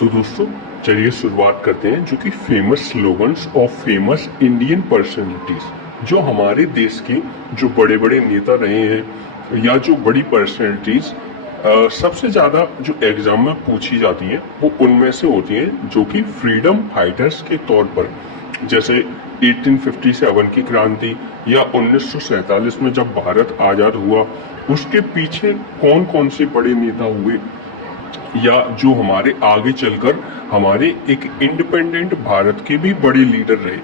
तो दोस्तों चलिए शुरुआत करते हैं जो कि famous slogans of famous Indian personalities, जो हमारे देश के जो बड़े बड़े नेता रहे हैं या जो बड़ी पर्सनैलिटीज सबसे ज्यादा जो एग्जाम में पूछी जाती हैं वो उनमें से होती हैं जो कि फ्रीडम फाइटर्स के तौर पर, जैसे 1857 की क्रांति या 1947 में जब भारत आजाद हुआ उसके पीछे कौन कौन से बड़े नेता हुए, या जो हमारे आगे चलकर हमारे एक इंडिपेंडेंट भारत के भी बड़े लीडर रहे,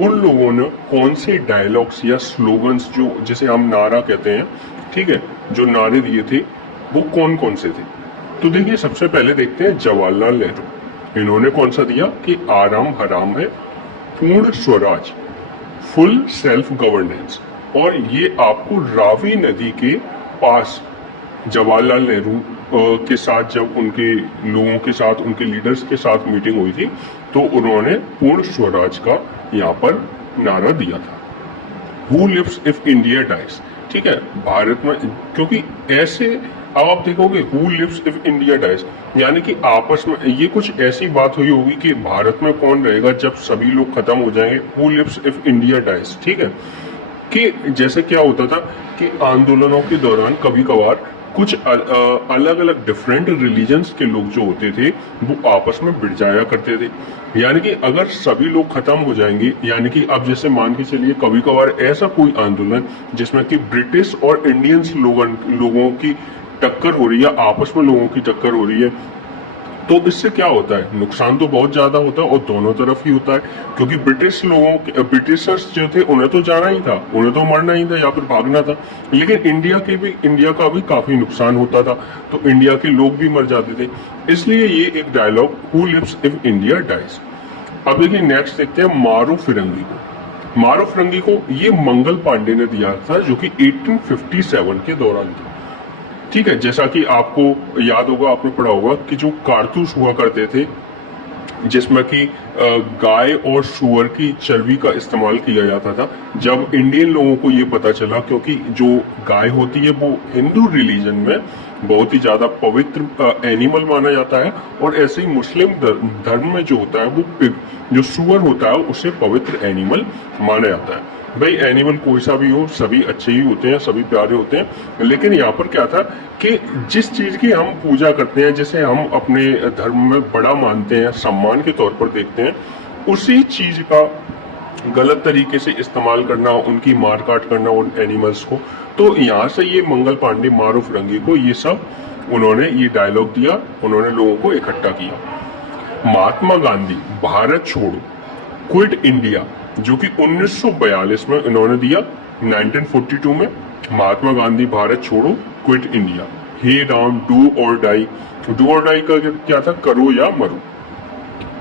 उन लोगों ने कौन से डायलॉग्स या स्लोगन्स, जो जिसे हम नारा कहते हैं, ठीक है, जो नारे दिए थे वो कौन कौन से थे। तो देखिए सबसे पहले देखते हैं जवाहरलाल नेहरू। इन्होंने कौन सा दिया कि आराम हराम है, पूर्ण स्वराज, फुल सेल्फ गवर्नेंस। और ये आपको रावी नदी के पास जवाहरलाल नेहरू के साथ जब उनके लोगों के साथ, उनके लीडर्स के साथ मीटिंग हुई थी तो उन्होंने पूर्ण स्वराज का यहाँ पर नारा दिया था। Who lives if India dies, ठीक है, भारत में, क्योंकि ऐसे अब आप देखोगे who lives if India dies यानी कि आपस में ये कुछ ऐसी बात हुई होगी कि भारत में कौन रहेगा जब सभी लोग खत्म हो जाएंगे। Who lives if India dies, ठीक है, कि जैसे क्या होता था कि आंदोलनों के दौरान कभी कभार कुछ अलग अलग डिफरेंट रिलीजन्स के लोग जो होते थे वो आपस में भिड़ जाया करते थे। यानी कि अगर सभी लोग खत्म हो जाएंगे, यानी कि अब जैसे मान के चलिए कभी कभार ऐसा कोई आंदोलन जिसमें कि ब्रिटिश और इंडियंस लोगों की टक्कर हो रही है, आपस में लोगों की टक्कर हो रही है, तो इससे क्या होता है, नुकसान तो बहुत ज्यादा होता है और दोनों तरफ ही होता है। क्योंकि ब्रिटिशर्स जो थे उन्हें तो जाना ही था, उन्हें तो मरना ही था या फिर भागना था, लेकिन इंडिया का भी काफी नुकसान होता था, तो इंडिया के लोग भी मर जाते थे। इसलिए ये एक dialogue, who lives if India dies. अब देखिए नेक्स्ट देखते हैं मारो फिरंगी को। मारो फिरंगी को ये मंगल पांडे ने दिया था जो कि 1857 के दौरान था, ठीक है। जैसा कि आपको याद होगा, आपने पढ़ा होगा कि जो कारतूस हुआ करते थे जिसमें कि गाय और सुअर की चर्बी का इस्तेमाल किया जाता था, जब इंडियन लोगों को ये पता चला, क्योंकि जो गाय होती है वो हिंदू रिलीजन में बहुत ही ज्यादा पवित्र एनिमल माना जाता है, और ऐसे ही मुस्लिम धर्म में जो होता है वो पिग, जो सुअर होता है, उसे पवित्र एनिमल माना जाता है। भाई एनिमल कोई सा भी हो, सभी अच्छे ही होते हैं, सभी प्यारे होते हैं, लेकिन यहाँ पर क्या था कि जिस चीज की हम पूजा करते हैं, जिसे हम अपने धर्म में बड़ा मानते हैं, सम्मान के तौर पर देखते हैं, उसी चीज का गलत तरीके से इस्तेमाल करना, उनकी मार काट करना उन एनिमल्स को, तो यहाँ से ये मंगल पांडे, मारो फिरंगी को ये सब उन्होंने ये डायलॉग दिया, उन्होंने लोगों को इकट्ठा किया। महात्मा गांधी, भारत छोड़ो, क्विट इंडिया, जो कि 1942 में इन्होंने दिया। 1942 में महात्मा गांधी, भारत छोड़ो, क्विट इंडिया। हे Ram, do or die. Do or die का क्या था, करो या मरो।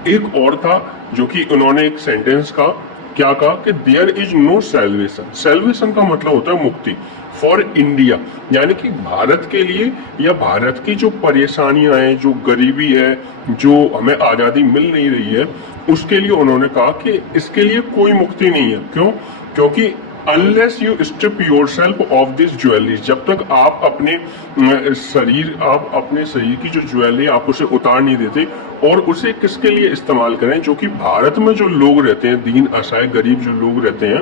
एक और था जो कि उन्होंने एक सेंटेंस का क्या कहा कि there is no salvation. Salvation का मतलब होता है मुक्ति, फॉर इंडिया, यानी कि भारत के लिए, या भारत की जो परेशानियां हैं, जो गरीबी है, जो हमें आजादी मिल नहीं रही है, उसके लिए उन्होंने कहा कि इसके लिए कोई मुक्ति नहीं है। क्यों? क्योंकि unless you strip yourself of this jewellery, जब तक आप अपने शरीर की जो ज्वेलरी आप उसे उतार नहीं देते, और उसे किसके लिए इस्तेमाल करें, जो कि भारत में जो लोग रहते हैं, दीन असहाय गरीब जो लोग रहते हैं,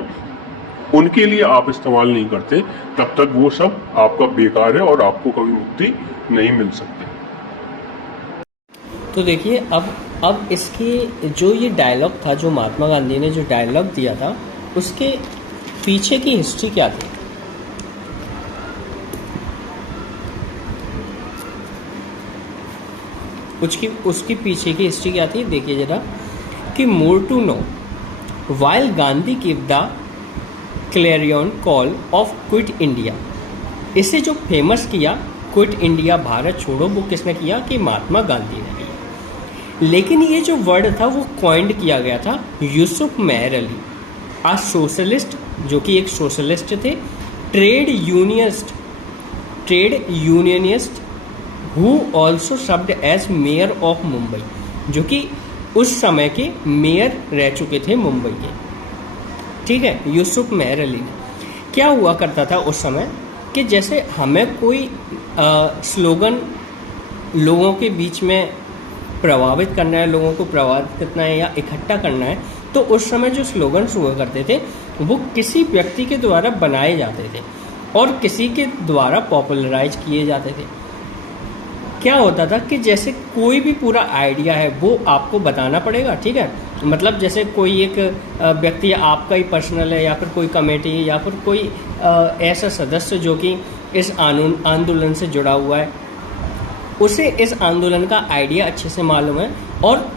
उनके लिए आप इस्तेमाल नहीं करते, तब तक वो सब आपका बेकार है और आपको कभी मुक्ति नहीं मिल सकती। तो देखिए अब इसके जो ये डायलॉग था, जो महात्मा गांधी ने जो डायलॉग दिया था, उसके पीछे की हिस्ट्री क्या थी। उसकी पीछे की हिस्ट्री क्या थी, देखिए जरा, कि more to know while Gandhi give the clarion call of quit India. इसे जो फेमस किया, क्विट इंडिया, भारत छोड़ो, वो किसने किया कि महात्मा गांधी ने किया। लेकिन ये जो वर्ड था वो कॉइंड किया गया था यूसुफ मेहर अली, आ सोशलिस्ट, जो कि एक सोशलिस्ट थे, trade unionist who also served as mayor of Mumbai, जो कि उस समय के मेयर रह चुके थे मुंबई के, ठीक है, यूसुफ मेहर अली ने। क्या हुआ करता था उस समय कि जैसे हमें कोई स्लोगन लोगों के बीच में प्रभावित करना है, लोगों को प्रभावित करना है या इकट्ठा करना है, तो उस समय जो स्लोगन्स हुआ करते थे वो किसी व्यक्ति के द्वारा बनाए जाते थे और किसी के द्वारा पॉपुलराइज किए जाते थे। क्या होता था कि जैसे कोई भी पूरा आइडिया है वो आपको बताना पड़ेगा, ठीक है। मतलब जैसे कोई एक व्यक्ति आपका ही पर्सनल है या फिर कोई कमेटी या फिर कोई ऐसा सदस्य जो कि इस आंदोलन से जुड़ा हुआ है, उसे इस आंदोलन का आइडिया अच्छे से मालूम है और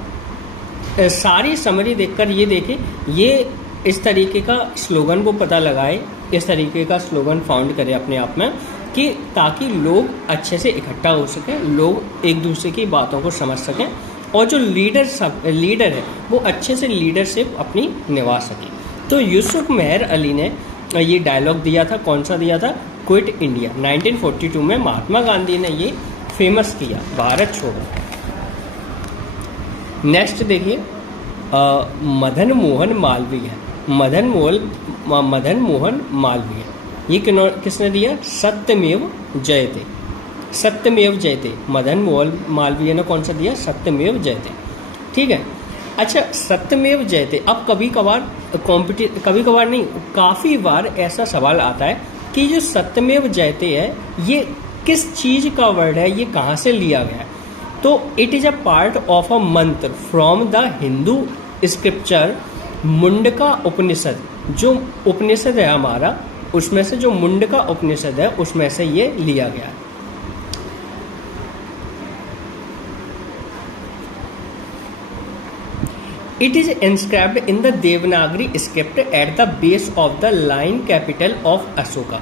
सारी समरी देखकर ये देखे, ये इस तरीके का स्लोगन वो पता लगाए, इस तरीके का स्लोगन फाउंड करे अपने आप में, कि ताकि लोग अच्छे से इकट्ठा हो सकें, लोग एक दूसरे की बातों को समझ सकें और जो लीडर है वो अच्छे से लीडरशिप अपनी निभा सके। तो यूसुफ मेहर अली ने ये डायलॉग दिया था, कौन सा दिया था? Quit India. 1942 में महात्मा गांधी ने ये फेमस किया, भारत छोड़ो। नेक्स्ट देखिए मदन मोहन मालवीय। मदन मोहन मालवीय ये किसने दिया? सत्यमेव जयते। सत्यमेव जयते, मदन मोहन मालवीय ने कौन सा दिया? सत्यमेव जयते, ठीक है। अच्छा, सत्यमेव जयते, अब कभी कभार नहीं, काफ़ी बार ऐसा सवाल आता है कि जो सत्यमेव जयते है ये किस चीज़ का वर्ड है, ये कहाँ से लिया गया है? तो it is a part of a mantra from the Hindu scripture Mundaka Upanishad. जो उपनिषद है हमारा, उसमें से जो मुंडका उपनिषद है उसमें से ये लिया गया है। It is inscribed in the Devanagari script at the base of the line capital of Ashoka.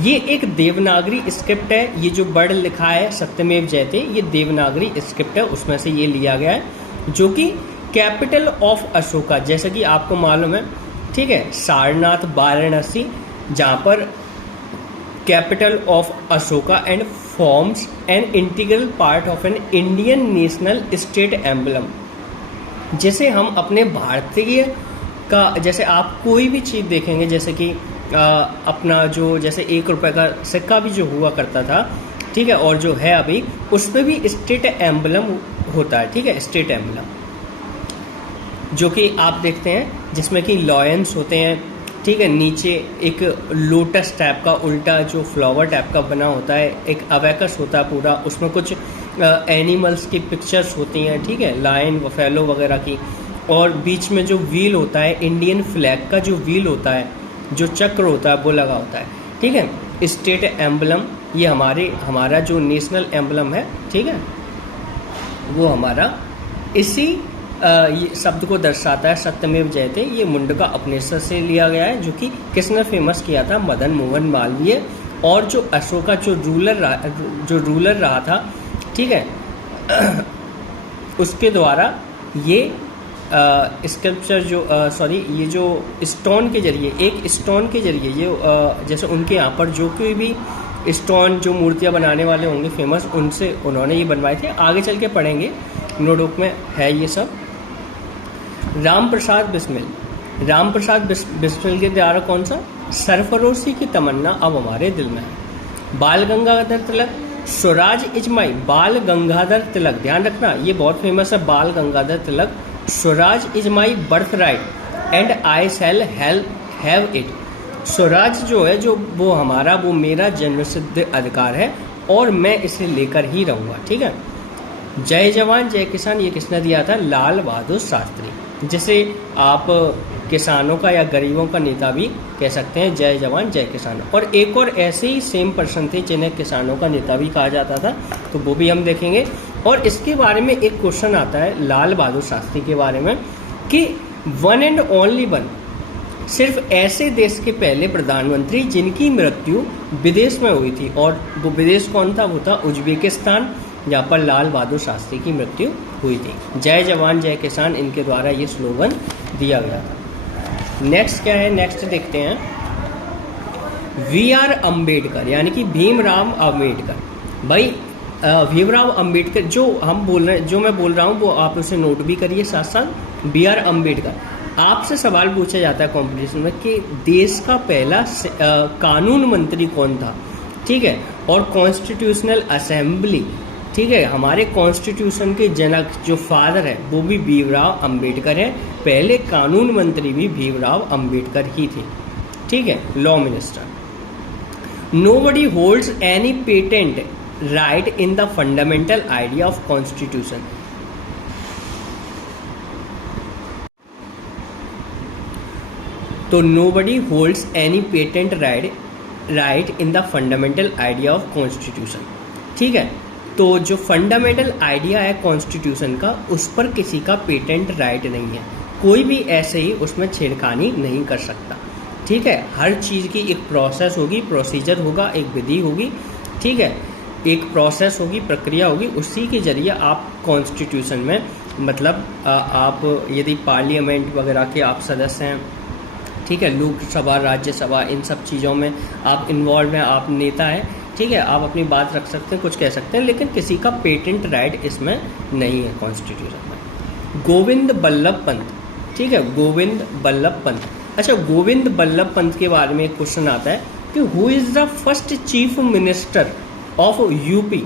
ये एक देवनागरी स्क्रिप्ट है, ये जो वर्ड लिखा है सत्यमेव जयते, ये देवनागरी स्क्रिप्ट है, उसमें से ये लिया गया है, जो कि कैपिटल ऑफ अशोका, जैसा कि आपको मालूम है, ठीक है, सारनाथ वाराणसी, जहाँ पर capital of Ashoka and forms an integral part of an Indian national state emblem. जैसे हम अपने भारतीय का, जैसे आप कोई भी चीज़ देखेंगे, जैसे कि अपना जो जैसे 1 रुपये का सिक्का भी जो हुआ करता था, ठीक है, और जो है अभी, उस पर भी स्टेट एम्बलम होता है, ठीक है, स्टेट एम्बलम, जो कि आप देखते हैं जिसमें कि लॉयंस होते हैं, ठीक है, नीचे एक लोटस टाइप का उल्टा जो फ्लावर टाइप का बना होता है, एक अवैकस होता है पूरा, उसमें कुछ एनिमल्स की पिक्चर्स होती हैं, ठीक है, लायन बफेलो वगैरह की, और बीच में जो व्हील होता है, इंडियन फ्लैग का जो व्हील होता है, जो चक्र होता है, वो लगा होता है, ठीक है। स्टेट एम्बलम ये हमारा जो नेशनल एम्बलम है, ठीक है, वो हमारा इसी ये शब्द को दर्शाता है, सत्यमेव जयते। ये मुंडका उपनिषद से लिया गया है, जो कि किसने फेमस किया था? मदन मोहन मालवीय। और जो अशोका जो रूलर रहा था, ठीक है, उसके द्वारा ये स्कल्पचर जो ये जो स्टोन के जरिए, एक स्टोन के जरिए ये जैसे उनके यहाँ पर जो कोई भी स्टोन जो मूर्तियाँ बनाने वाले होंगे फेमस, उनसे उन्होंने ये बनवाए थे। आगे चल के पढ़ेंगे, नोटबुक में है ये सब। राम प्रसाद बिस्मिल के द्वारा कौन सा? सरफरोशी की तमन्ना अब हमारे दिल में है। बाल गंगाधर तिलक, स्वराज इज माई, बाल गंगाधर तिलक, ध्यान रखना ये बहुत फेमस है, Bal Gangadhar Tilak. Swaraj is my birthright and I shall have it. Swaraj जो है, जो वो मेरा जन्मसिद्ध अधिकार है और मैं इसे लेकर ही रहूँगा, ठीक है। जय जवान जय किसान, ये किसने दिया था? लाल बहादुर शास्त्री। जिसे आप किसानों का या गरीबों का नेता भी कह सकते हैं, जय जवान जय किसान। और एक और ऐसे ही सेम पर्सन थे जिन्हें किसानों का नेता भी कहा जाता था, तो वो भी हम देखेंगे। और इसके बारे में एक क्वेश्चन आता है लाल बहादुर शास्त्री के बारे में, कि वन एंड ओनली वन, सिर्फ ऐसे देश के पहले प्रधानमंत्री जिनकी मृत्यु विदेश में हुई थी, और वो विदेश कौन था? वो था उज्बेकिस्तान, जहाँ पर लाल बहादुर शास्त्री की मृत्यु हुई थी। जय जवान जय किसान, इनके द्वारा ये स्लोगन दिया गया था। नेक्स्ट क्या है? नेक्स्ट देखते हैं, वी.आर. अम्बेडकर, यानी कि भीमराव अम्बेडकर। भाई भीमराव अम्बेडकर जो हम बोल रहे हैं, जो मैं बोल रहा हूँ, वो आप उसे नोट भी करिए साथ साथ। बी.आर. अम्बेडकर। आपसे सवाल पूछा जाता है कंपटीशन में कि देश का पहला कानून मंत्री कौन था, ठीक है, और कॉन्स्टिट्यूशनल असेंबली ठीक है, हमारे कॉन्स्टिट्यूशन के जनक जो फादर है वो भी भीमराव अंबेडकर है, पहले कानून मंत्री भी भीमराव अंबेडकर ही थे। ठीक है, law minister. Nobody holds any patent right in the fundamental idea of constitution. तो nobody holds any patent right in the fundamental idea of constitution. ठीक है, तो जो फंडामेंटल आइडिया है कॉन्स्टिट्यूशन का, उस पर किसी का पेटेंट राइट नहीं है, कोई भी ऐसे ही उसमें छेड़खानी नहीं कर सकता। ठीक है, हर चीज़ की एक प्रोसेस होगी, प्रोसीजर होगा, एक विधि होगी। ठीक है, एक प्रोसेस होगी, प्रक्रिया होगी, उसी के जरिए आप कॉन्स्टिट्यूशन में मतलब आप यदि पार्लियामेंट वगैरह के आप सदस्य हैं, ठीक है, लोकसभा, राज्यसभा, इन सब चीज़ों में आप इन्वॉल्व हैं, आप नेता हैं, ठीक है, आप अपनी बात रख सकते हैं, कुछ कह सकते हैं, लेकिन किसी का पेटेंट राइट इसमें नहीं है कॉन्स्टिट्यूशन में। गोविंद बल्लभ पंत, ठीक है, गोविंद बल्लभ पंत। अच्छा, गोविंद बल्लभ पंत के बारे में एक क्वेश्चन आता है कि who is the first chief minister of UP.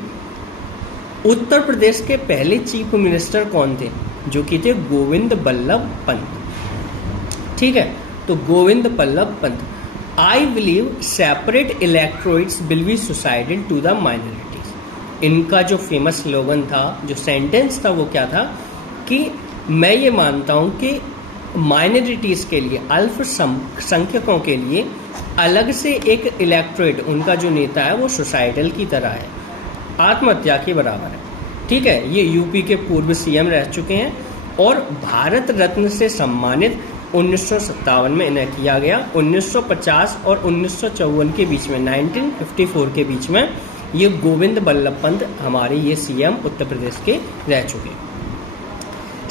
Uttar Pradesh के पहले चीफ मिनिस्टर कौन थे? जो कि थे गोविंद बल्लभ पंत। ठीक है, तो Govind Ballabh Pant. I believe separate electorates will be suicidal to the minorities. इनका जो फेमस स्लोगन था, जो सेंटेंस था, वो क्या था कि मैं ये मानता हूं कि माइनॉरिटीज के लिए, अल्पसंख्यकों के लिए अलग से एक इलेक्टोरेट, उनका जो नेता है वो सुसाइडल की तरह है, आत्महत्या के बराबर है। ठीक है, ये यूपी के पूर्व सीएम रह चुके हैं और भारत रत्न से सम्मानित 1957 में इन्हें किया गया। 1950 और 1954 के बीच में, 1954 के बीच में ये गोविंद बल्लभ पंत हमारे ये सीएम उत्तर प्रदेश के रह चुके हैं।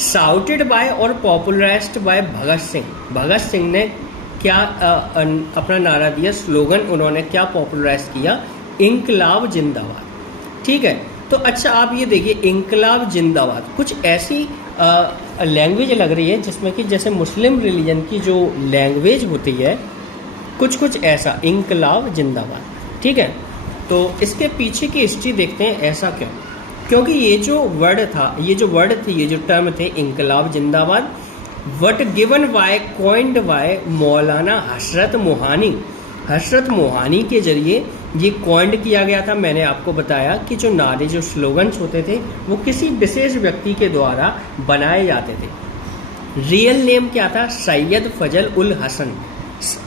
साउटेड बाय और पॉपुलराइज्ड बाय भगत सिंह। भगत सिंह ने क्या अपना नारा दिया, स्लोगन उन्होंने क्या पॉपुलराइज किया? इंकलाब जिंदाबाद। ठीक है, तो अच्छा आप ये देखिए, इंकलाब जिंदाबाद कुछ ऐसी लैंग्वेज लग रही है जिसमें कि जैसे मुस्लिम रिलीजन की जो लैंग्वेज होती है, कुछ कुछ ऐसा, इंकलाब जिंदाबाद। ठीक है, तो इसके पीछे की हिस्ट्री देखते हैं, ऐसा क्यों? क्योंकि ये जो वर्ड था, ये जो वर्ड थे, ये जो टर्म थे, इंकलाब जिंदाबाद, what given by, coined by मौलाना हसरत मोहानी। हसरत मोहानी के जरिए ये कॉइंड किया गया था। मैंने आपको बताया कि जो नारे, जो स्लोगन्स होते थे, वो किसी विशेष व्यक्ति के द्वारा बनाए जाते थे। रियल नेम क्या था? सैयद फजल उल हसन।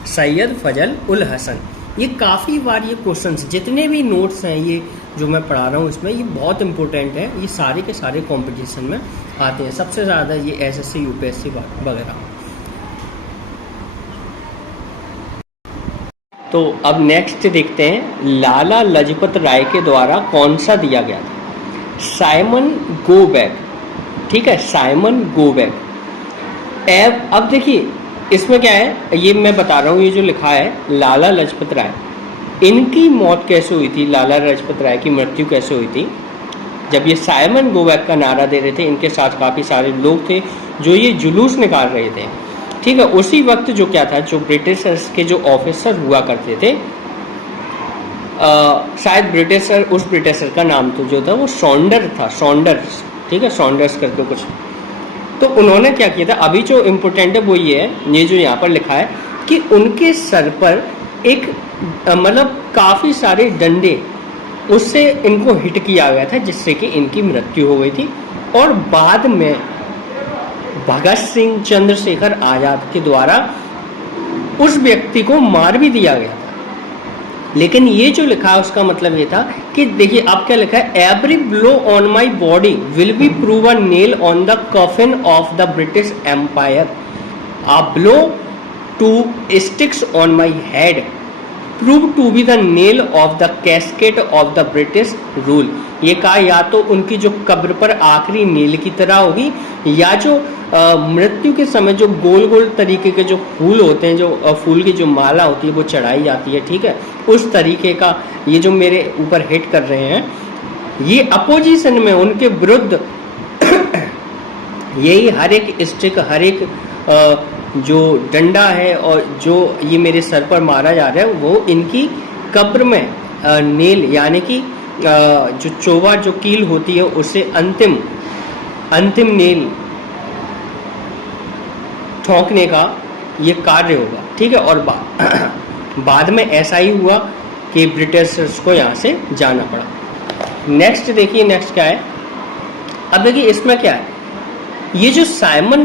सैयद फजल उल हसन। ये काफ़ी बार ये क्वेश्चंस, जितने भी नोट्स हैं ये जो मैं पढ़ा रहा हूँ, इसमें ये बहुत इंपॉर्टेंट है, ये सारे के सारे कंपटीशन में आते हैं, सबसे ज़्यादा ये एसएससी यूपीएससी वगैरह। तो अब नेक्स्ट देखते हैं, लाला लजपत राय के द्वारा कौन सा दिया गया था? Simon go back. ठीक है, साइमन गो बैक। अब देखिए इसमें क्या है, ये मैं बता रहा हूँ, ये जो लिखा है लाला लजपत राय, इनकी मौत कैसे हुई थी? लाला लजपत राय की मृत्यु कैसे हुई थी? जब ये साइमन गो बैक का नारा दे रहे थे, इनके साथ काफ़ी सारे लोग थे जो ये जुलूस निकाल रहे थे। ठीक है, उसी वक्त जो क्या था, जो ब्रिटिशर्स के जो ऑफिसर हुआ करते थे, शायद ब्रिटिशर, उस ब्रिटिशर का नाम तो जो था वो सॉन्डर था, सॉन्डर्स। ठीक है, सॉन्डर्स करके कुछ। तो उन्होंने क्या किया था, अभी जो इम्पोर्टेंट है वो ये है, ये जो यहाँ पर लिखा है कि उनके सर पर एक मतलब काफ़ी सारे डंडे, उससे इनको हिट किया गया था, जिससे कि इनकी मृत्यु हो गई थी। और बाद में भगत सिंह, चंद्रशेखर आजाद के द्वारा उस व्यक्ति को मार भी दिया गया था। लेकिन ये जो लिखा है उसका मतलब ये था कि देखिए आप क्या लिखा है, every blow on my body will be prove a nail on the coffin of the British empire, a blow to sticks on my head prove to be the nail of the casket of the British rule. ये कहा या तो उनकी जो कब्र पर आखिरी नील की तरह होगी, या जो मृत्यु के समय जो गोल गोल तरीके के जो फूल होते हैं, जो फूल की जो माला होती है वो चढ़ाई जाती है। ठीक है, उस तरीके का ये जो मेरे ऊपर हिट कर रहे हैं, ये अपोजिशन में उनके विरुद्ध यही हर एक स्टिक, हर एक जो डंडा है और जो ये मेरे सर पर मारा जा रहा है, वो इनकी कब्र में नेल यानी कि जो चोवा जो कील होती है उसे अंतिम नील ठोंकने का ये कार्य होगा, ठीक है। और बाद में ऐसा ही हुआ कि ब्रिटिशर्स को यहाँ से जाना पड़ा। नेक्स्ट देखिए, नेक्स्ट क्या है। अब देखिए इसमें क्या है, ये जो साइमन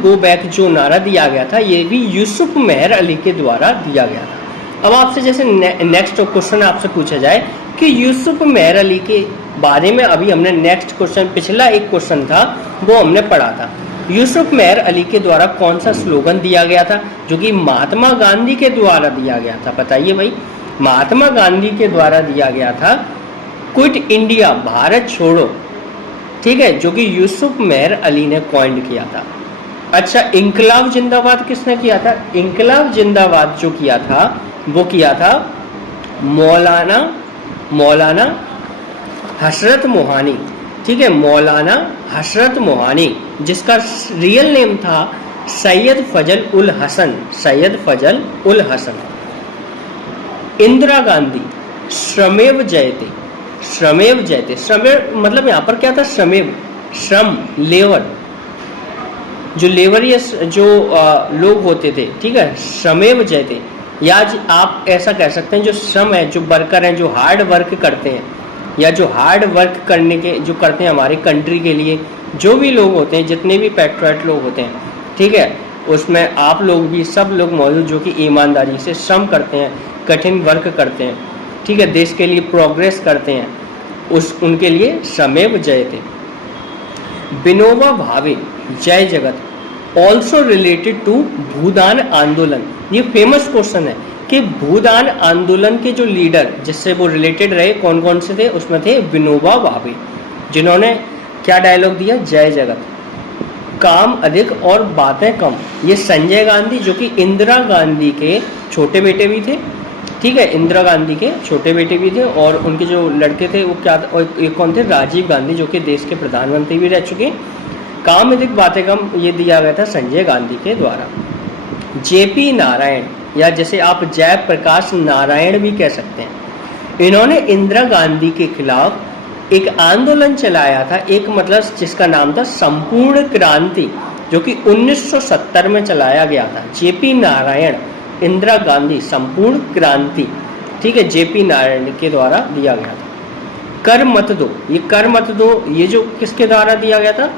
गो बैक जो नारा दिया गया था, ये भी यूसुफ मेहर अली के द्वारा दिया गया था। अब आपसे जैसे नेक्स्ट क्वेश्चन आपसे पूछा जाए कि यूसुफ मेहर अली के बारे में, अभी हमने नेक्स्ट क्वेश्चन, पिछला एक क्वेश्चन था वो हमने पढ़ा था, यूसुफ मेहर अली के द्वारा कौन सा स्लोगन दिया गया था जो कि महात्मा गांधी के द्वारा दिया गया था? बताइए भाई। महात्मा गांधी के द्वारा दिया गया था क्विट इंडिया, भारत छोड़ो, ठीक है, जो कि यूसुफ मेहर अली ने कॉइन किया था। अच्छा, इंकलाब जिंदाबाद किसने किया था? इंकलाब जिंदाबाद जो किया था वो किया था मौलाना हसरत मोहानी, ठीक है, मौलाना हसरत मोहानी, जिसका रियल नेम था सैयद फजल उल हसन। इंदिरा गांधी श्रमेव जयते, श्रमेव मतलब यहाँ पर क्या था? श्रम, लेबर, जो लेबरियस जो लोग होते थे, ठीक है, श्रमेव जयते। या आप ऐसा कह सकते हैं जो श्रम है, जो वर्कर हैं, जो हार्ड वर्क करते हैं, या जो हार्ड वर्क करने के जो करते हैं हमारी कंट्री के लिए, जो भी लोग होते हैं, जितने भी पेट्रियट लोग होते हैं, ठीक है, उसमें आप लोग भी, सब लोग मौजूद जो कि ईमानदारी से श्रम करते हैं, कठिन वर्क करते हैं, ठीक है, देश के लिए प्रोग्रेस करते हैं, उनके लिए श्रमेव जयते। विनोबा भावे, जय जगत, ऑल्सो रिलेटेड टू भूदान आंदोलन। ये फेमस क्वेश्चन है कि भूदान आंदोलन के जो लीडर जिससे वो रिलेटेड रहे कौन कौन से थे? उसमें थे विनोबा भावे, जिन्होंने क्या डायलॉग दिया? जय जगत, काम अधिक और बातें कम। ये संजय गांधी जो कि इंदिरा गांधी के छोटे बेटे भी थे, ठीक है, इंदिरा गांधी के छोटे बेटे भी थे, और उनके जो लड़के थे वो क्या, एक कौन थे? राजीव गांधी, जो कि देश के प्रधानमंत्री भी रह चुके। काम अधिक बातें कम, ये दिया गया था संजय गांधी के द्वारा। जेपी नारायण, या जैसे आप जयप्रकाश नारायण भी कह सकते हैं, इन्होंने इंदिरा गांधी के खिलाफ एक आंदोलन चलाया था, एक मतलब जिसका नाम था संपूर्ण क्रांति, जो कि 1970 में चलाया गया था। जेपी नारायण, इंदिरा गांधी, संपूर्ण क्रांति, ठीक है, जेपी नारायण के द्वारा दिया गया था। कर मत दो, ये कर मत दो, ये जो किसके द्वारा दिया गया था?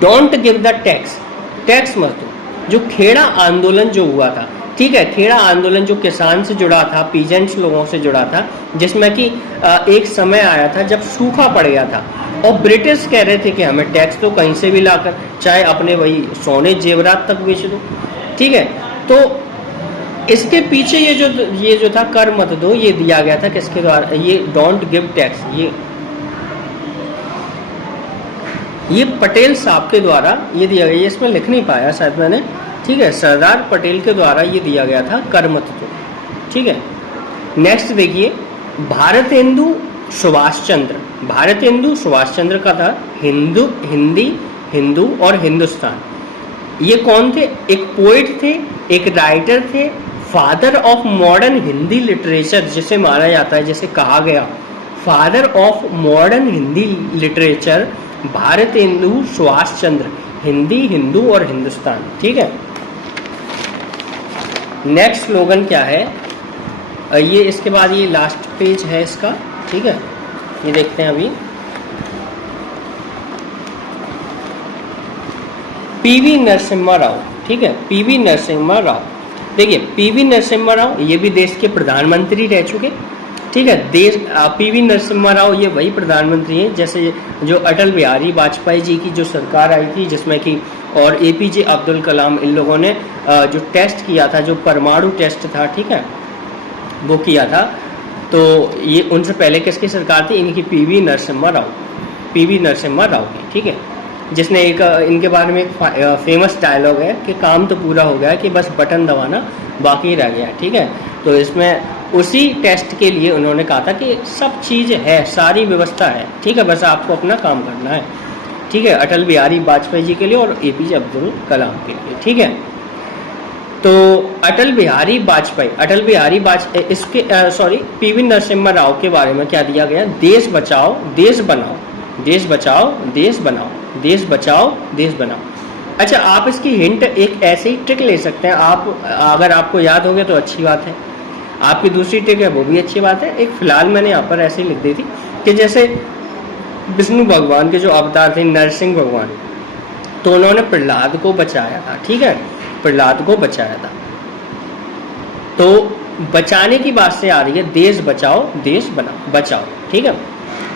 Don't give the tax, tax मत दो, जो खेड़ा आंदोलन जो हुआ था, ठीक है, खेड़ा आंदोलन जो किसान से जुड़ा था, पीजेंट्स लोगों से जुड़ा था, जिसमें कि एक समय आया था जब सूखा पड़ गया था और ब्रिटिश कह रहे थे कि हमें टैक्स तो कहीं से भी लाकर, चाहे अपने वही सोने जेवरात तक बेच दो, ठीक है। तो इसके पीछे ये जो था कर मत दो, ये दिया गया था किसके द्वारा? ये डोंट गिव टैक्स, ये पटेल साहब के द्वारा ये दिया गया। इसमें लिख नहीं पाया शायद मैंने, ठीक है, सरदार पटेल के द्वारा ये दिया गया था कर मत दो, ठीक है। नेक्स्ट देखिए, भारतेंदु सुभाष चंद्र का था हिंदू और हिंदुस्तान। ये कौन थे? एक पोइट थे, एक राइटर थे, father of modern Hindi literature जिसे माना जाता है, जैसे कहा गया father of modern Hindi literature Bharatendu Subhash Chandra, Hindi, Hindu और हिंदुस्तान, ठीक है। नेक्स्ट स्लोगन क्या है? ये इसके बाद ये लास्ट पेज है इसका, ठीक है, ये देखते हैं अभी। पीवी नरसिम्हा राव, ठीक है, पीवी नरसिम्हा राव। देखिए पीवी नरसिम्हा राव ये भी देश के प्रधानमंत्री रह चुके, ठीक है। पीवी नरसिम्हा राव ये वही प्रधानमंत्री हैं जैसे जो अटल बिहारी वाजपेयी जी की जो सरकार आई थी, जिसमें कि और एपीजे अब्दुल कलाम, इन लोगों ने जो टेस्ट किया था, जो परमाणु टेस्ट था, ठीक है, वो किया था। तो ये उनसे पहले किसकी सरकार थी? इनकी पीवी नरसिम्हा राव की, ठीक है, जिसने एक इनके बारे में एक फेमस डायलॉग है कि काम तो पूरा हो गया कि बस बटन दबाना बाकी रह गया, ठीक है। तो इसमें उसी टेस्ट के लिए उन्होंने कहा था कि सब चीज़ है, सारी व्यवस्था है, ठीक है, बस आपको अपना काम करना है, ठीक है, अटल बिहारी वाजपेयी जी के लिए और एपीजे अब्दुल कलाम के लिए, ठीक है। तो अटल बिहारी वाजपेयी इसके पीवी नरसिम्हा राव के बारे में क्या दिया गया, देश बचाओ देश बनाओ, देश बचाओ देश बनाओ, देश बचाओ देश बनाओ। अच्छा, आप इसकी हिंट एक ऐसे ही ट्रिक ले सकते हैं, आप अगर आपको याद हो गया तो अच्छी बात है, आपकी दूसरी ट्रिक है वो भी अच्छी बात है। एक फिलहाल मैंने यहाँ पर ऐसे ही लिख दी थी कि जैसे विष्णु भगवान के जो अवतार थे नरसिंह भगवान, तो उन्होंने प्रहलाद को बचाया था, ठीक है, प्रहलाद को बचाया था। तो बचाने की बात से आ रही है देश बचाओ देश बनाओ, बचाओ, ठीक है।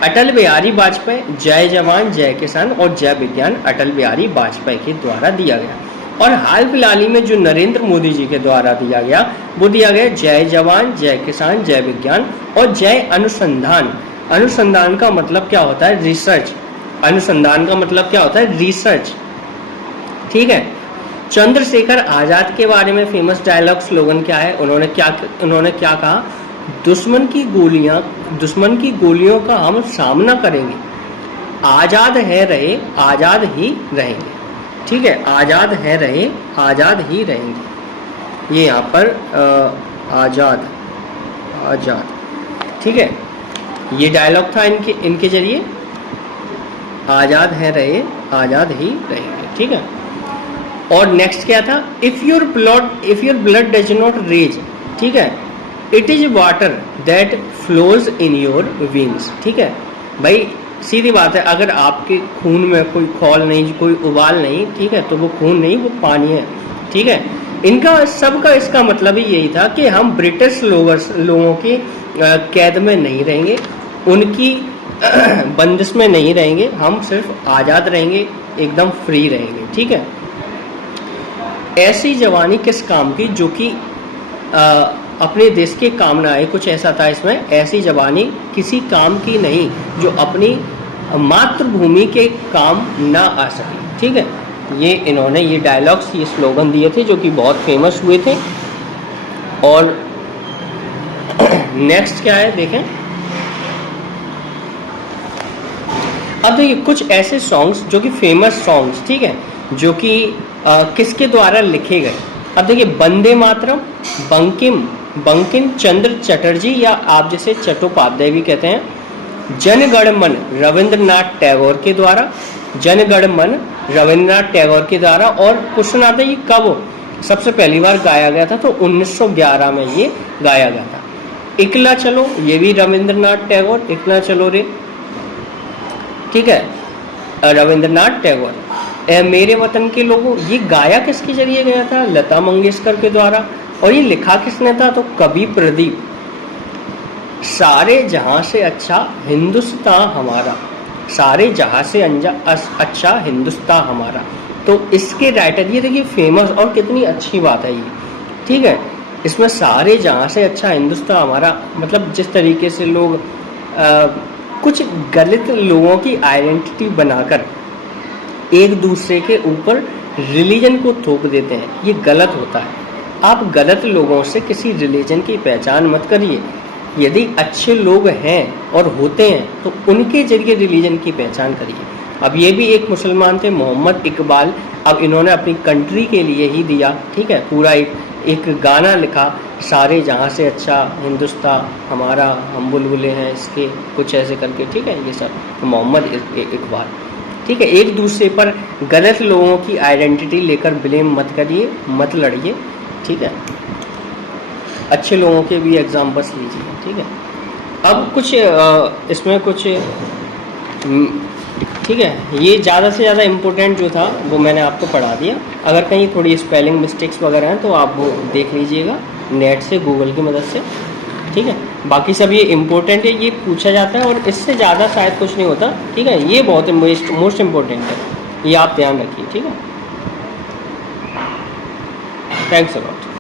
अटल बिहारी वाजपेयी, जय जवान जय किसान और जय विज्ञान अटल बिहारी वाजपेयी के द्वारा दिया गया। और हाल फिलहाल ही में जो नरेंद्र मोदी जी के द्वारा दिया गया वो दिया गया जय जवान जय किसान जय विज्ञान और जय अनुसंधान। अनुसंधान का मतलब क्या होता है, रिसर्च। अनुसंधान का मतलब क्या होता है, रिसर्च, ठीक है। चंद्रशेखर आजाद के बारे में फेमस डायलॉग स्लोगन क्या है, उन्होंने क्या कहा, दुश्मन की गोलियों का हम सामना करेंगे, आजाद है रहे आजाद ही रहेंगे, ठीक है, आजाद है रहे आजाद ही रहेंगे। ये यहाँ पर आजाद, ठीक है, ये डायलॉग था इनके जरिए, आजाद है रहे आजाद ही रहेंगे, ठीक है। और नेक्स्ट क्या था, if your blood does not rage, ठीक है, it is water that flows in your veins, ठीक है। भाई सीधी बात है, अगर आपके खून में कोई खौल नहीं, कोई उबाल नहीं, ठीक है, तो वो खून नहीं, वो पानी है, ठीक है। इनका सबका इसका मतलब ही यही था कि हम ब्रिटिश लोगों की कैद में नहीं रहेंगे, उनकी बंदिश में नहीं रहेंगे, हम सिर्फ आज़ाद रहेंगे, एकदम फ्री रहेंगे, ठीक है। ऐसी जवानी किस काम की जो कि अपने देश के काम ना आए, कुछ ऐसा था इसमें, ऐसी जवानी किसी काम की नहीं जो अपनी मातृभूमि के काम ना आ सके, ठीक है। ये इन्होंने ये डायलॉग्स, ये स्लोगन दिए थे जो कि बहुत फेमस हुए थे। और नेक्स्ट क्या है देखें, अब देखिए कुछ ऐसे सॉन्ग्स जो कि फेमस सॉन्ग्स, ठीक है, जो कि किसके द्वारा लिखे गए। अब देखिए वंदे मातरम बंकिम चंद्र चटर्जी, या आप जैसे चट्टोपाध्याय भी कहते हैं, जनगण मन रविंद्रनाथ टैगोर के द्वारा, जनगण मन रविंद्रनाथ टैगोर के द्वारा। और क्वेश्चन आता है ये कब सबसे पहली बार गाया गया था, तो 1911 में ये गाया गया था। इकला चलो, ये भी रविंद्रनाथ टैगोर, इकला चलो रे, ठीक है, रविंद्रनाथ टैगोर। मेरे वतन के लोगों, ये गाया किसके जरिए गया था, लता मंगेशकर के द्वारा। और ये लिखा किसने था, तो कवि प्रदीप। सारे जहां से अच्छा हिंदुस्तान हमारा, सारे जहां से अच्छा हिंदुस्तान हमारा, तो इसके राइटर ये देखिए फेमस, और कितनी अच्छी बात है ये, ठीक है। इसमें सारे जहां से अच्छा हिंदुस्तान हमारा, मतलब जिस तरीके से लोग कुछ गलत लोगों की आइडेंटिटी बनाकर एक दूसरे के ऊपर रिलीजन को थोप देते हैं, ये गलत होता है। आप गलत लोगों से किसी रिलीजन की पहचान मत करिए। यदि अच्छे लोग हैं और होते हैं तो उनके जरिए रिलीजन की पहचान करिए। अब ये भी एक मुसलमान थे, मोहम्मद इकबाल, अब इन्होंने अपनी कंट्री के लिए ही दिया, ठीक है, पूरा एक गाना लिखा, सारे जहाँ से अच्छा हिंदुस्तान हमारा, हम बुलबुले हैं इसके, कुछ ऐसे करके, ठीक है। ये सब मोहम्मद इकबाल, ठीक है। एक दूसरे पर गलत लोगों की आइडेंटिटी लेकर ब्लेम मत करिए, मत लड़िए, ठीक है। अच्छे लोगों के भी एग्जाम्पल्स लीजिए, ठीक है। अब कुछ इसमें कुछ, ठीक है, ये ज़्यादा से ज़्यादा इम्पोर्टेंट जो था वो मैंने आपको पढ़ा दिया। अगर कहीं थोड़ी स्पेलिंग मिस्टेक्स वगैरह हैं तो आप वो देख लीजिएगा नेट से, गूगल की मदद से, ठीक है। बाकी सब ये इम्पोर्टेंट है, ये पूछा जाता है और इससे ज़्यादा शायद कुछ नहीं होता, ठीक है। ये बहुत मोस्ट इम्पोर्टेंट है, ये आप ध्यान रखिए, ठीक है। Thanks a lot.